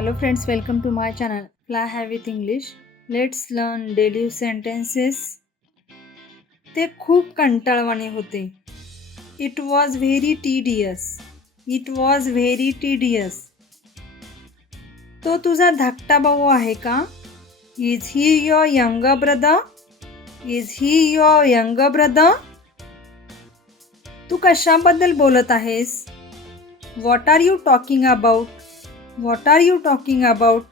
Hello friends welcome to my channel fly have with English let's learn daily sentences ते खूप कंटाळवाने होते. It was very tedious it was very tedious तो तुझा धाकटा भाऊ आहे का? Is he your young brother is he your young brother तू कशाबद्दल बोलत आहेस? What are you talking about what are you talking about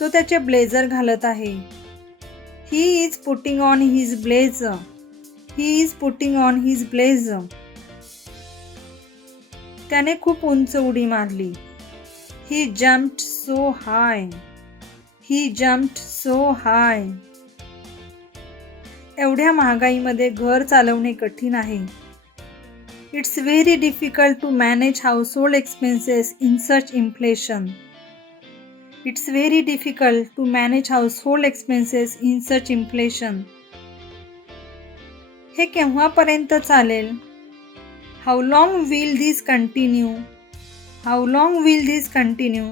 तो त्याचे ब्लेझर घालत आहे. He is putting on his blaze he is putting on his blaze त्याने खूप उंच उडी मारली. He jumped so high he jumped so high एवढ्या महागाईमध्ये घर चालवणे कठीण आहे. It's very difficult to manage household expenses in such inflation. It's very difficult to manage household expenses in such inflation. हे केव्हापर्यंत चालेल how long will this continue how long will this continue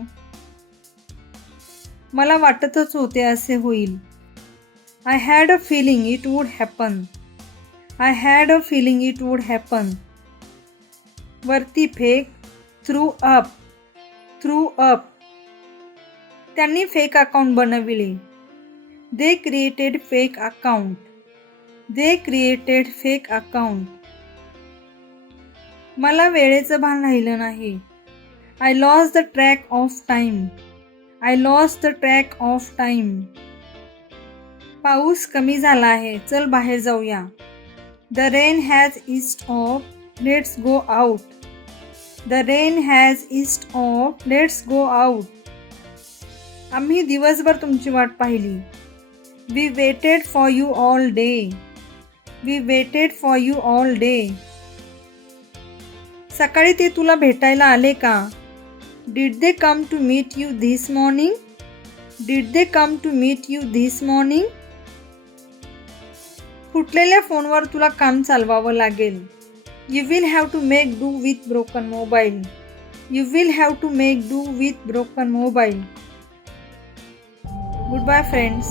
मला वाटतच होते असे होईल I had a feeling it would happen I had a feeling it would happen वरती फेक थ्रू अप थ्रू अप त्यांनी फेक अकाउंट बनविले. They created fake account they created fake account मला वेळेचं भान राहिलं नाही. I loss the track of time I loss the track of time पाऊस कमी झाला आहे. चल बाहेर जाऊया. The rain has east off let's go out the rain has east off let's go out आम्ही दिवसभर तुमची वाट पाहिली. We waited for you all day we waited for you all day सकाळी ते तुला भेटायला आले का? Did they come to meet you this morning did they come to meet you this morning फुटलेल्या फोनवर तुला काम चालवावं लागेल. You will have to make do with broken mobile. You will have to make do with broken mobile. Goodbye, friends.